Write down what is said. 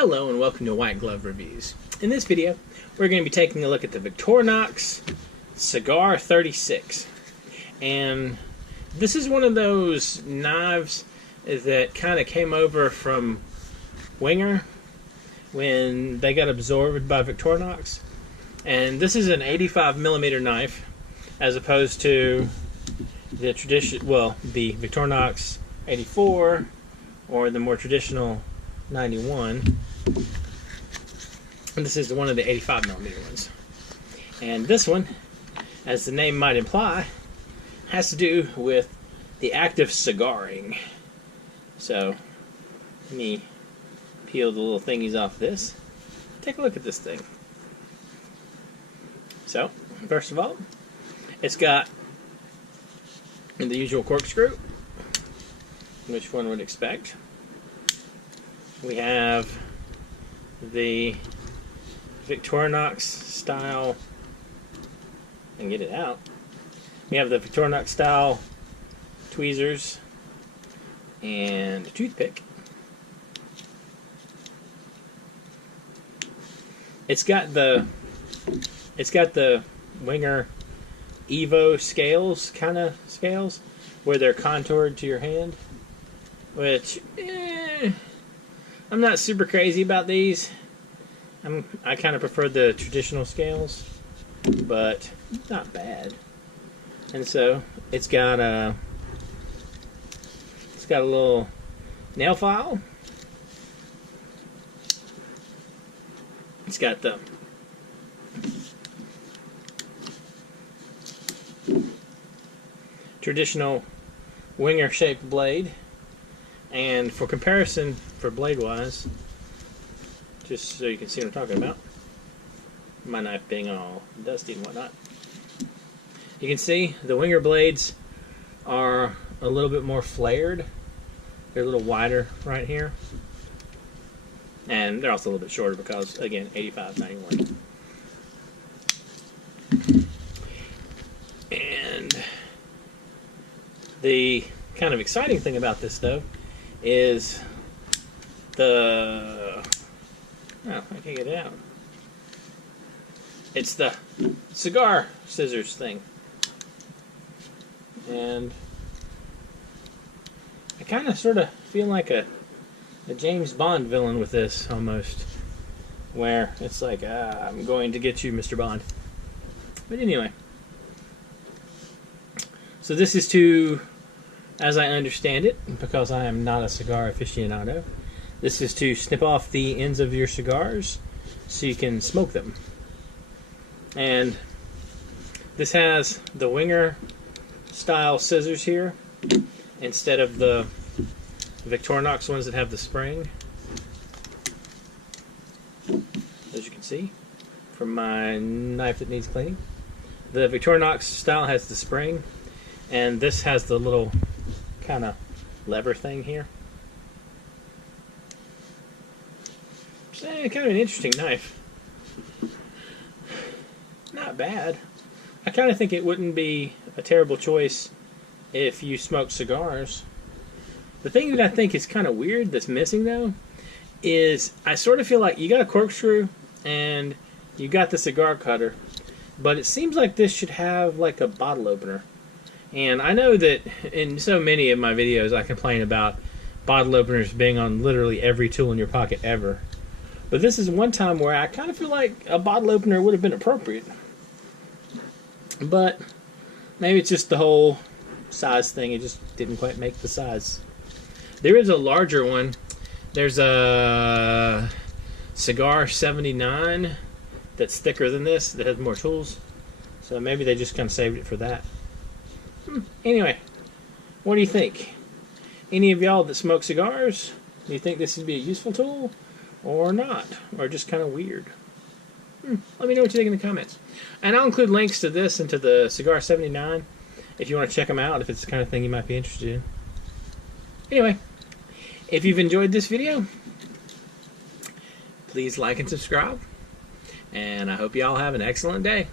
Hello and welcome to White Glove Reviews. In this video, we're going to be taking a look at the Victorinox Cigar 36. And this is one of those knives that kind of came over from Wenger when they got absorbed by Victorinox. And this is an 85mm knife as opposed to the the Victorinox 84 or the more traditional 91, and this is one of the 85mm ones. And this one, as the name might imply, has to do with the act of cigaring. So let me peel the little thingies off this. Take a look at this thing. So first of all, it's got the usual corkscrew, which one would expect. We have the Victorinox style, and get it out. We have the Victorinox style tweezers and a toothpick. It's got the Wenger Evo scales, kind of scales, where they're contoured to your hand, which I'm not super crazy about these. I kind of prefer the traditional scales, but not bad. And so it's got a little nail file. It's got the traditional Wenger shaped blade. And for comparison, for blade wise, just so you can see what I'm talking about, my knife being all dusty and whatnot, you can see the Wenger blades are a little bit more flared. They're a little wider right here, and they're also a little bit shorter because, again, 85/91. And the kind of exciting thing about this, though, is I can't get it out. It's the cigar scissors thing. And I kind of sort of feel like a James Bond villain with this, almost. Where it's like, I'm going to get you, Mr. Bond. But anyway. So this is to, as I understand it, because I am not a cigar aficionado, this is to snip off the ends of your cigars so you can smoke them. And this has the Wenger style scissors here instead of the Victorinox ones that have the spring. As you can see from my knife that needs cleaning, the Victorinox style has the spring, and this has the little kind of lever thing here. It's kind of an interesting knife. Not bad. I kind of think it wouldn't be a terrible choice if you smoke cigars. The thing that I think is kind of weird that's missing, though, is I sort of feel like you got a corkscrew and you got the cigar cutter, but it seems like this should have like a bottle opener. And I know that in so many of my videos I complain about bottle openers being on literally every tool in your pocket ever. But this is one time where I kind of feel like a bottle opener would have been appropriate. But maybe it's just the whole size thing. It just didn't quite make the size. There is a larger one. There's a Cigar 79 that's thicker than this, that has more tools. So maybe they just kind of saved it for that. Anyway, what do you think? Any of y'all that smoke cigars, do you think this would be a useful tool or not? Or just kind of weird? Let me know what you think in the comments. And I'll include links to this and to the Cigar 79 if you want to check them out, if it's the kind of thing you might be interested in. Anyway, if you've enjoyed this video, please like and subscribe. And I hope y'all have an excellent day.